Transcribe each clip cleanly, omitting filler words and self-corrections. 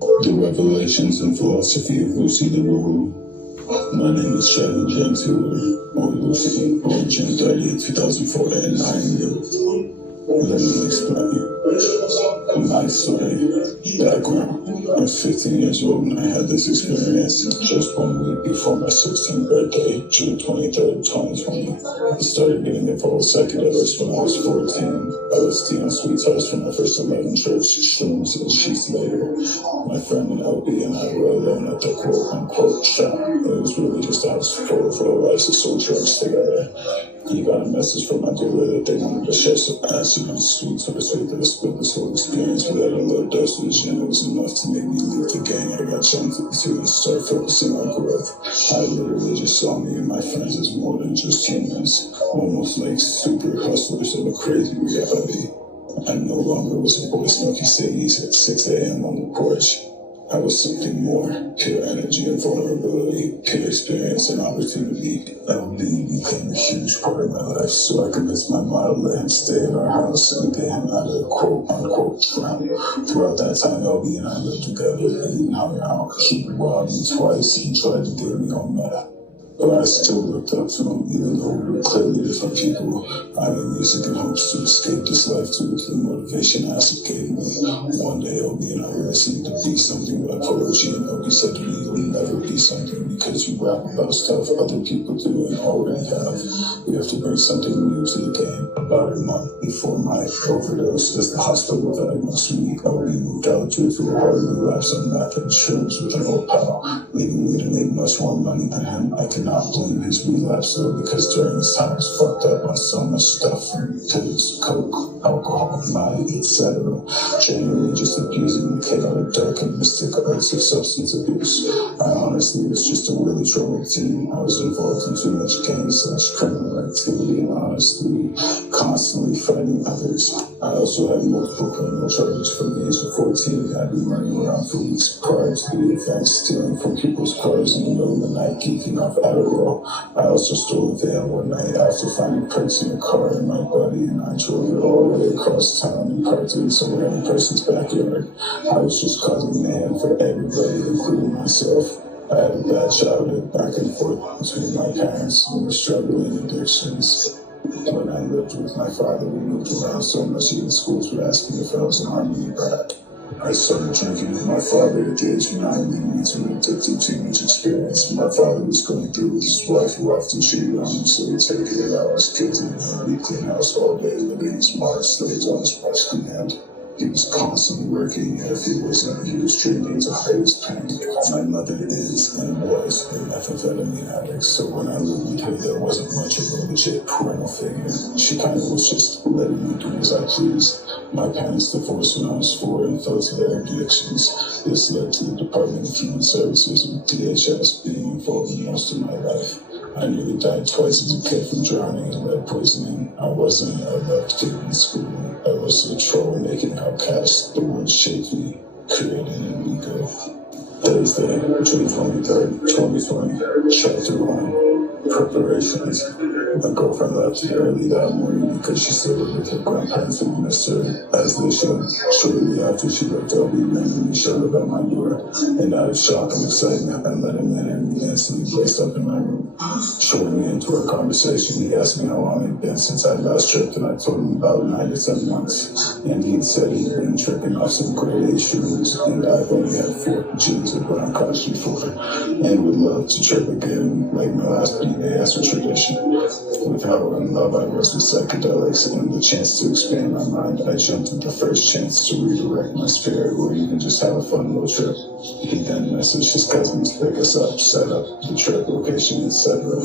The Revelations and Philosophy of LuciiiThaGuru. My name is Travin James Hoover, or Luciii, born June 30th, 2004 at 9 years. Let me explain. My story. Background. I was 15 years old when I had this experience. Just 1 week before my 16th birthday, June 23rd, 2020. I started getting involved with psychedelics when I was 14. LSD and sweet sauce from my first 11 church, shrooms and sheets later. My friend and LB and I were alone at the quote-unquote shop. It was really just a house full of low lights and sold drugs together. He got a message from my dealer that they wanted to share some acid and sweet so that I split this whole experience without a low dosage, and it was enough to make me leave the gang I got jumped into and start focusing on growth. I literally just saw me and my friends as more than just humans, almost like super hustlers of a crazy reality. I no longer was a boy smoking ciggies at 6 a.m. on the porch. I was something more, pure energy and vulnerability, pure experience and opportunity. LB became a huge part of my life, so I convinced my mom to let him stay at our house and get him out of the quote-unquote trap. Throughout that time, LB and I lived together and he hung out. He robbed me twice and tried to get me on meth. But I still looked up to him, even though we were clearly different people. I made music in hopes to escape this life due to the motivation acid gave me. One day, LB and I were listening to Be Something by Poetry, and LB said to me, "You'll never be something because you rap about stuff other people do and already have. You have to bring something new to the game." About a month before my overdose, as the hospital diagnosed me, LB moved out due to a hard relapse on meth and shrooms with an old pal, leaving me to make much more money than him. I could not blame his relapse though, because during this time I was fucked up on so much stuff, from pills, coke, alcohol, Molly, etc. Generally just abusing the chaotic, dark, and mystic arts of substance abuse. I honestly was just a really troubled teen. I was involved in too much gang/criminal activity and honestly constantly fighting others. I also had multiple criminal charges from the age of 14. I'd been running around for weeks prior to the event, stealing from people's cars in the middle of the night, geeking off Adderall. I also stole a van one night after finding perks in a car, and my buddy and I drove it all the way across town and parked it somewhere in a person's backyard. I was just causing mayhem for everybody, including myself. I had a bad childhood, back and forth between my parents and was struggling addictions. When I lived with my father, we moved around so much even schools would ask me if I was an army brat. I started drinking with my father at the age of 9, leading me to an addictive teenage experience. My father was going through with his wife who often cheated on him, so he'd take care of his kids and he'd clean house all day, living smart slaves on his wife's command. He was constantly working, and if he wasn't, he was drinking to hide his pain. My mother is and was a methamphetamine addict, so when I lived with her, there wasn't much of a legit parental figure. She kind of was just letting me do as I pleased. My parents divorced when I was 4 and fell to their addictions. This led to the Department of Human Services, with DHS being involved in most of my life. I nearly died twice as a kid from drowning and lead poisoning. I wasn't a loved kid in school. I was a troublemaking outcast. The word shaped me, created an ego. Thursday, June 23rd, 2020, Chapter 1. Preparations. My girlfriend left early that morning because she still lived with her grandparents and missed her, as they should. Shortly after she left, LB randomly showed up at my door, and out of shock and excitement, I let him in and he instantly blazed up in my room. Shortly into our conversation, he asked me how long it had been since I last tripped, and I told him about 9 to 10 months. And he said he'd been tripping off some grade A shrooms, and I've only had 4 G's of what I'm caution for, and would love to trip again, like my last BAS tradition. With how in love I was with psychedelics and the chance to expand my mind, I jumped at the first chance to redirect my spirit or even just have a fun little trip. He then messaged his cousin to pick us up, set up the trip location, etc.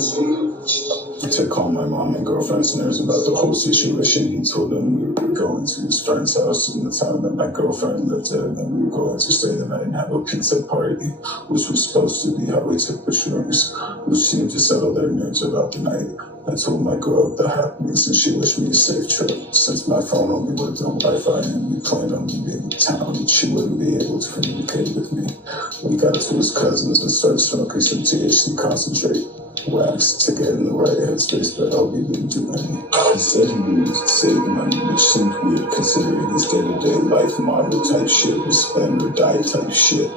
To call my mom and girlfriend's nerves about the whole situation. He told them we were going to his friend's house in the town that my girlfriend lived in, and we were going to stay the night and have a pizza party, which was supposed to be how we took the shrooms, which seemed to settle their nerves about the night. I told my girl the happenings and she wished me a safe trip. Since my phone only worked on Wi-Fi and we planned on leaving town, she wouldn't be able to communicate with me. We got to his cousins and started smoking some THC concentrate. wax to get in the right headspace, but LB didn't do any. He said he would save money, which seemed weird considering his day-to-day life model type shit was spend or die type shit.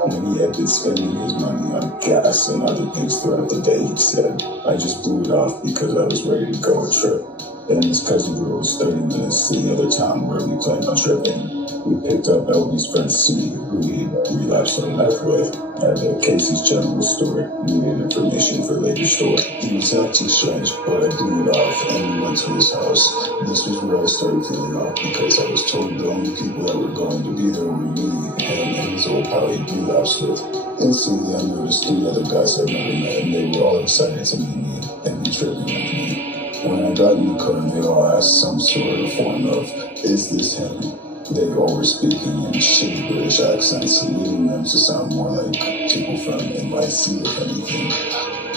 When he had been spending his money on gas and other things throughout the day, he said, I just blew it off because I was ready to go a trip. Then his cousin drove 30 minutes to the other town where we planned on tripping. We picked up LB's friend C, who he relapsed on meth with, at Casey's General Store, needed information for later store. He was acting strange, but I blew it off and we went to his house. This was where I started feeling off because I was told the only people that were going to be there were me, him, and his old pal he relapsed with. Instantly I noticed 3 other guys I'd never met, and they were all excited to meet me and be tripping with me. When I got in the car, they all asked some sort of form of, is this him? They all were speaking in shitty British accents, leading them to sound more like people from NYC, if anything.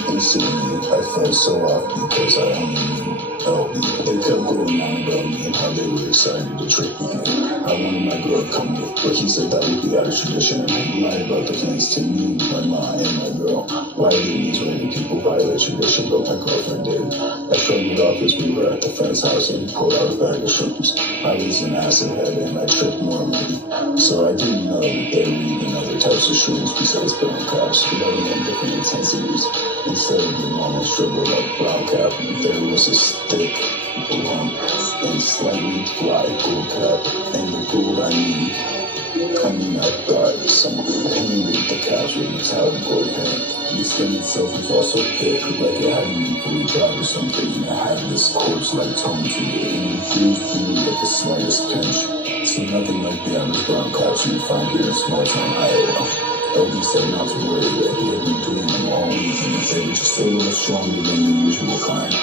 Instantly, I felt so off because I only knew LB. They kept going on about me and how they were excited to trip with me. I wanted my girl to come with, but he said that would be out of tradition, and he lied about the plans to me, my mom, and my girl. Why didn't these random people violate tradition, but my girlfriend did? I shrugged it off as we were at the friend's house and he pulled out a bag of shrooms. I was an acid head and I tripped normally, so I didn't know that there were even other types of shrooms besides brown caps, letting them different intensities. Instead of the normal sugar like brown cap, there was a thick, lump, and slightly dry gold cap, and the gold I thought someone painted the caps with metallic gold paint. The skin itself was also thick, like it hadn't been fully dried or something, and it had this corpse-like tone to it, and it bruised blue at the slightest pinch. So nothing like the average brown caps you would find here in small-town Iowa. LB said not to worry, that he had been doing them all week, and they were just a little stronger than the usual kind.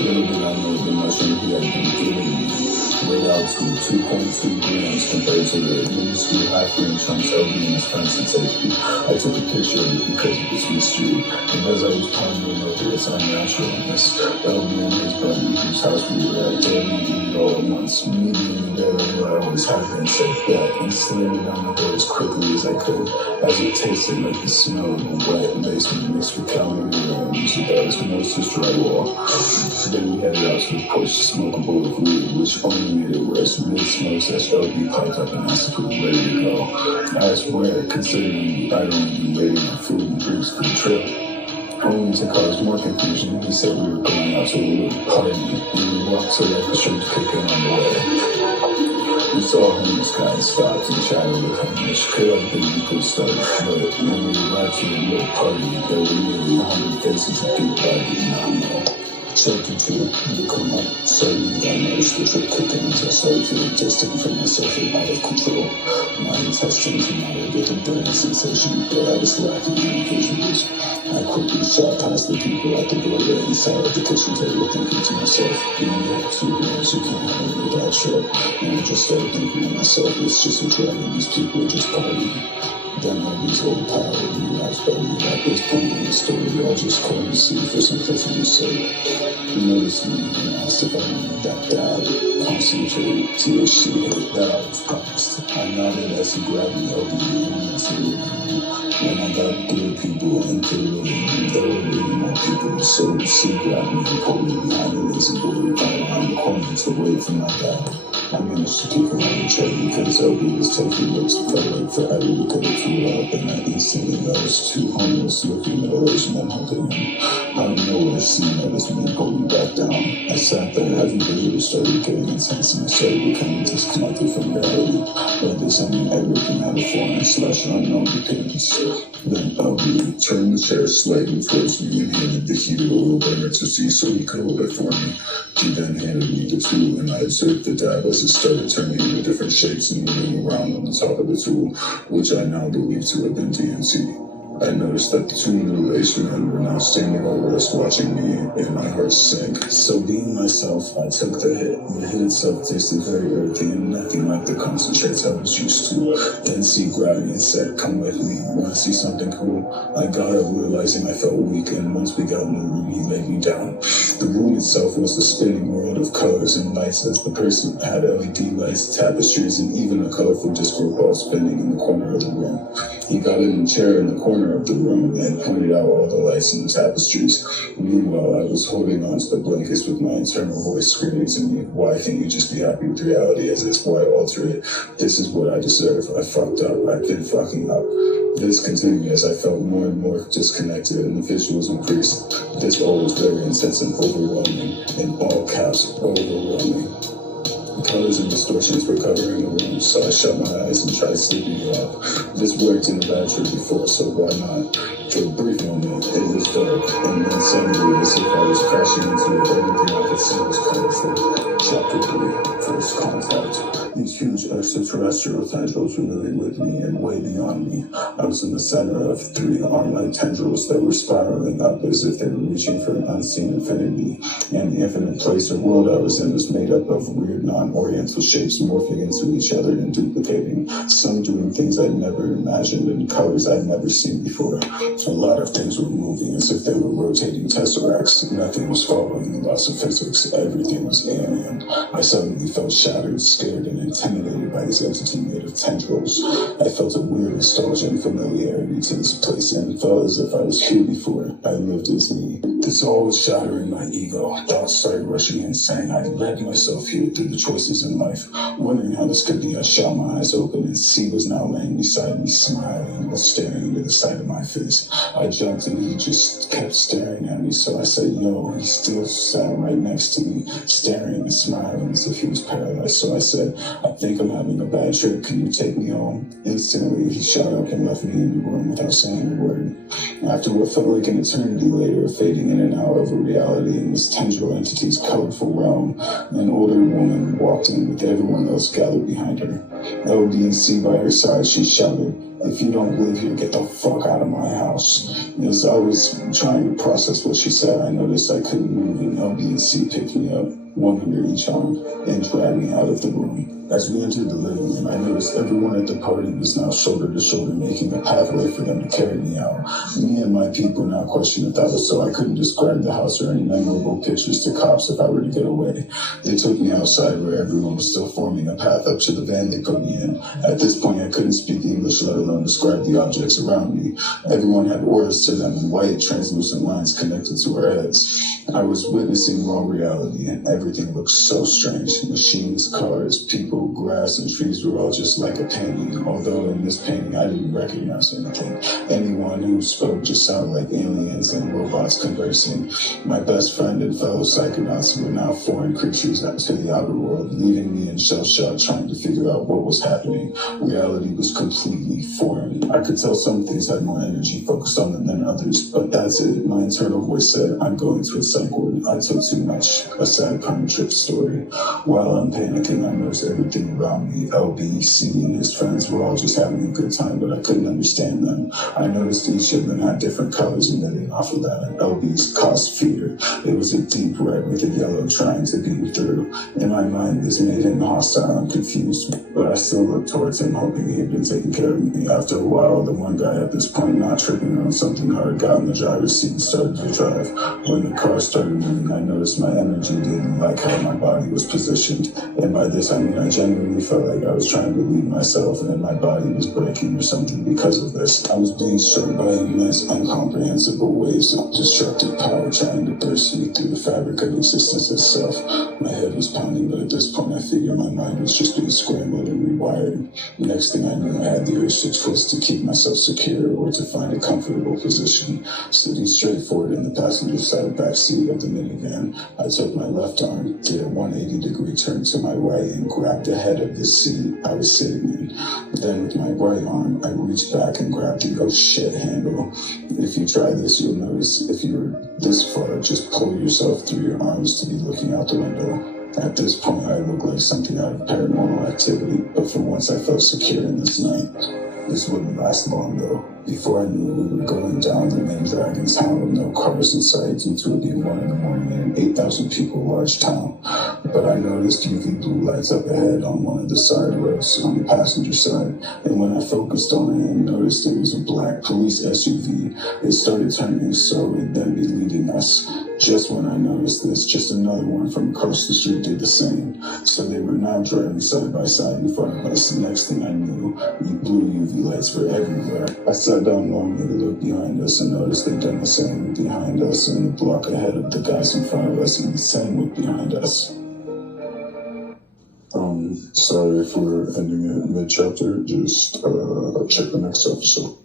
Little did I know the mushroom he had been giving me weighed out to 2.2 grams compared to the minuscule half-grain chunks LB and his friends had taken. I took a picture of it because of its mystery, and as I was pondering over its unnaturalness, LB and his buddy, whose house we were at, dared me to eat all at once. Me being the daring where I always have been, said that, and slammed it down the door as quickly as I could, as it tasted like the smell of a wet basement mixed with calorie and music that was moist drywall. Then we headed out to the porch to smoke a bowl of weed, which only made it worse. Mid-smokes as LB piped up and asked if we were ready to go. I asked where, considering I'd only been waiting on food and drinks for the trip. Only to cause more confusion, he said we were going out to a little party, and we walked to let the streets kick in on the way. We saw a homeless guy and stopped and chatted with him, which could have been a good start, but when we arrived to the little party, there were nearly 100 faces of people I did not know. Chapter 2, the coma. Suddenly I noticed the trip cooking as I started feeling distant from myself and out of control. My intestines were not able to burning sensation, but I was lacking in visuals. I quickly shot past the people at the doorway and sat at the kitchen table thinking to myself, you only have 2 grams, you can't have any of that shit. And I just started thinking to myself, it's just a drug and these people are just partying. Then all these old pals relapsed by me at this point in the story. I'll just call and see for simplicity's sake. He noticed me and asked if I wanted that dab, concentrated THC hit that I was promised. I nodded as he grabbed me over the and saluted me. When I got 3 people into the room, there were really more people, so she grabbed me and pulled me behind the lazy boy around the corner to wait for my dad. I managed to keep around the track because LB was taking looks felt like forever because it flew up, and I instantly noticed 2 homeless looking middle-aged men holding him. Out of nowhere, she noticed me and pulled me back down. I sat there as the visual started getting intense and I started becoming disconnected from reality. Like this something everything had a foreign/unknown appearance. Then LB turned the chair slightly towards me and handed the heated oil burner to C so he could hold it for me. He then handed me the tool and I observed the dab as it started turning into different shapes and moving around on the top of the tool, which I now believe to have been DMT. I noticed that the 2 middle-aged men were now standing over us watching me, and my heart sank. So being myself, I took the hit. The hit itself tasted very earthy and nothing like the concentrates I was used to. Then C grabbed me and said, come with me. Want to see something cool? I got up realizing I felt weak, and once we got in the room, he laid me down. The room itself was the spinning world of colors and lights as the person had LED lights, tapestries, and even a colorful disco ball spinning in the corner of the room. He got in a chair in the corner corner of the room and pointed out all the lights and tapestries. Meanwhile, I was holding on to the blankets with my internal voice screaming to me, why can't you just be happy with reality as is? Why alter it? This is what I deserve. I fucked up. I've been fucking up. This continued as I felt more and more disconnected and the visuals increased. This all was very intense and overwhelming. In all caps, overwhelming. Colors and distortions were covering the room, so I shut my eyes and tried sleeping it off. This worked in a bad trip before, so why not? For a brief moment, it was dark, and then suddenly, as if I was crashing into it, everything I could see was colorful. Chapter 3, First Contact. These huge extraterrestrial tendrils were moving with me and way beyond me. I was in the center of 3 arm-like tendrils that were spiraling up as if they were reaching for an unseen infinity. And the infinite place or world I was in was made up of weird non-oriental shapes morphing into each other and duplicating, some doing things I'd never imagined in colors I'd never seen before. A lot of things were moving as if they were rotating tesseracts. Nothing was following the laws of physics. Everything was alien. I suddenly felt shattered, scared, and intimidated by this entity made of tendrils. I felt a weird nostalgia and familiarity to this place and felt as if I was here before. I lived as me. This all was shattering my ego. Thoughts started rushing in, saying I'd led myself here through the choices in life. Wondering how this could be, I shot my eyes open and C was now laying beside me, smiling while staring into the side of my face. I jumped and he just kept staring at me, so I said, yo, he still sat right next to me, staring and smiling as if he was paralyzed. So I said, I think I'm having a bad trip, can you take me home? Instantly, he shot up and left me in the room without saying a word. After what felt like an eternity later, fading in and out of a reality in this tendril entity's colorful realm, an older woman walked in with everyone else gathered behind her. LB and C by her side, she shouted, if you don't live here, get the fuck out of my house. As I was trying to process what she said, I noticed I couldn't move, and LB and C picked me up, one under each arm, and dragged me out of the room. As we entered the living room, I noticed everyone at the party was now shoulder to shoulder, making a pathway for them to carry me out. Me and my people now questioned if that was so. I couldn't describe the house or any memorable pictures to cops if I were to get away. They took me outside where everyone was still forming a path up to the van they put me in. At this point, I couldn't speak English, let alone describe the objects around me. Everyone had auras to them and white, translucent lines connected to our heads. I was witnessing raw reality, and everything looked so strange. Machines, cars, people, grass, and trees were all just like a painting, although in this painting I didn't recognize anything. Anyone who spoke just sounded like aliens and robots conversing. My best friend and fellow psychonauts were now foreign creatures out to the outer world, leaving me in shell shock trying to figure out what was happening. Reality was completely foreign. I could tell some things had more energy focused on them than others, but that's it. My internal voice said, I'm going to a psych ward. I took too much. A sad crime trip story. While I'm panicking, I noticed everything around me. LB, C, and his friends were all just having a good time, but I couldn't understand them. I noticed each of them had different colors emitting off of that. LB's caused fear. It was a deep red with a yellow trying to beam through. In my mind, this made him hostile and confused, but I still looked towards him, hoping he had been taking care of me. After a while, the one guy at this point, not tripping on something hard, got in the driver's seat and started to drive. When the car started moving, I noticed my energy didn't like how my body was positioned. And by this, I mean I genuinely felt like I was trying to leave myself and my body was breaking or something because of this. I was being struck by immense, incomprehensible waves of destructive power trying to burst me through the fabric of existence itself. My head was pounding, but at this point I figured my mind was just being scrambled and rewired. Next thing I knew, I had the urge to twist to keep myself secure or to find a comfortable position. Sitting straight forward in the passenger side backseat of the minivan, I took my left arm, did a 180-degree turn to my right, and grabbed the head of the seat I was sitting in. Then with my right arm, I reached back and grabbed the oh shit handle. If you try this, you'll notice if you're this far, just pull yourself through your arms to be looking out the window. At this point, I looked like something out of paranormal activity, but for once I felt secure in this night. This wouldn't last long though. Before I knew it, we were going down the main Dragon's Town with no cars in sight due to it being 1 in the morning in an 8,000 people large town. But I noticed UV blue lights up ahead on one of the side roads on the passenger side, and when I focused on it and noticed it was a black police SUV, it started turning so it would then be leading us. Just when I noticed this, just another one from across the street did the same. So they were now driving side by side in front of us. The next thing I knew, blue UV lights were everywhere. I sat down normally to look behind us and noticed they'd done the same behind us and the block ahead of the guys in front of us, and the same with behind us. Sorry if we're ending it mid-chapter. Just check the next episode.